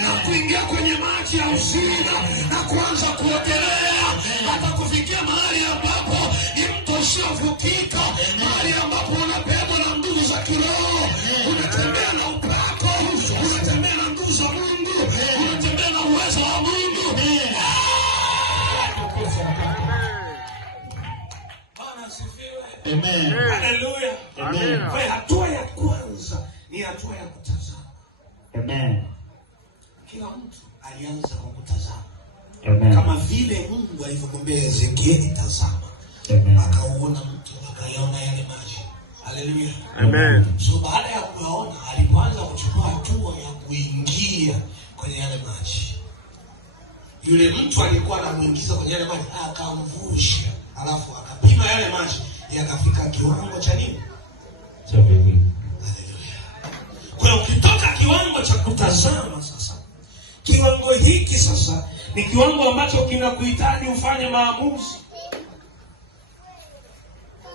na kuingia kwenye maji ya uzima na kuanza kuogelea hata kufikia mahali ambapo ni mto usiovukika, mahali ambapo unabebwa na nguvu za kiroho, unatembea na upako, unatembea na nguvu za Mungu, unatembea na uwezo wa Mungu. Bwana asifiwe. Amen. Haleluya. Amen. Kwa hatua ya kwanza ni hatua ya kutazama. Amen. Kila mtu alianza kwa kutazama. Amen. Kama vile Mungu alivyomwambia Ezekieli, tazama. Amen. Akaona mtu, akayaona yale maji. Haleluya. Amen. So baada ya kuyaona, alipoanza kuchukua hatua ya kuingia kwenye yale maji, yule mtu alikuwa anamuingiza kwenye yale maji, akamvusha, alafu akapima yale maji, yakafika kiwango cha nini? Cha mbinguni. Haleluya. Kwa hiyo ukitoka kiwango cha kutazama sasa, kiwango hiki sasa ni kiwango ambacho kinakuhitaji ufanye maamuzi.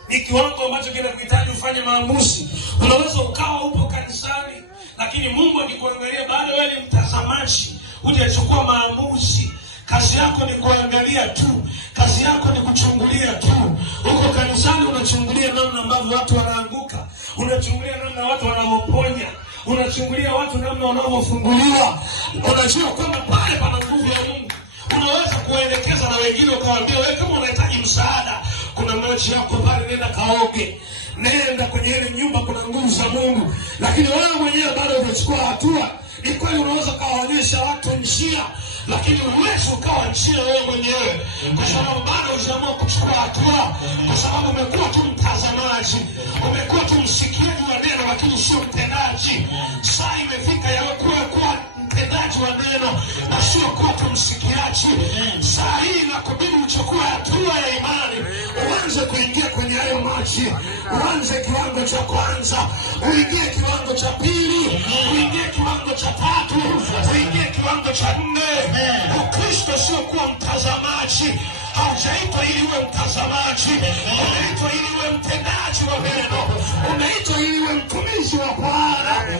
Ni kiwango ambacho kinakuhitaji ufanye maamuzi. Unaweza ukawa upo kanisani, lakini Mungu akikuangalia bado wewe ni mtazamaji, hujachukua maamuzi. Kazi yako ni kuangalia tu, kazi yako ni kuchungulia tu. Uko kanisani unachungulia namna ambavyo watu wanaanguka, unachungulia namna watu wanavyoponya, unachungulia watu namna wanavyofunguliwa. Unajua kwamba pale pana nguvu ya Mungu. Unaweza kuwaelekeza na wengine ukawaambia, wewe kama unahitaji msaada, kuna maji yako pale, nenda kaoge, nenda kwenye ile nyumba, kuna nguvu za Mungu. Lakini wewe mwenyewe bado hujachukua hatua. Ni kweli unaweza kawaonyesha watu njia, lakini uwezi ukawa njia wewe mwenyewe, kwa sababu bado hujaamua kuchukua hatua, kwa sababu umekuwa tu mtazamaji, umekuwa tu msikiaji wa neno, lakini sio mtendaji. Saa imefika ya kuwa mtendaji wa neno na sio kuwa tu msikiaji. Saa hii inakubidi uchukue hatua ya imani, uanze kuingia kwenye hayo maji, uanze kiwango cha kwanza, uingie kiwango cha pili, uingie kiwango cha tatu, uingie kiwango cha nne. Ukristo sio kuwa mtazamaji. Haujaitwa ili uwe mtazamaji, umeitwa ili uwe mtendaji wa neno, umeitwa ili uwe mtumishi wa Bwana.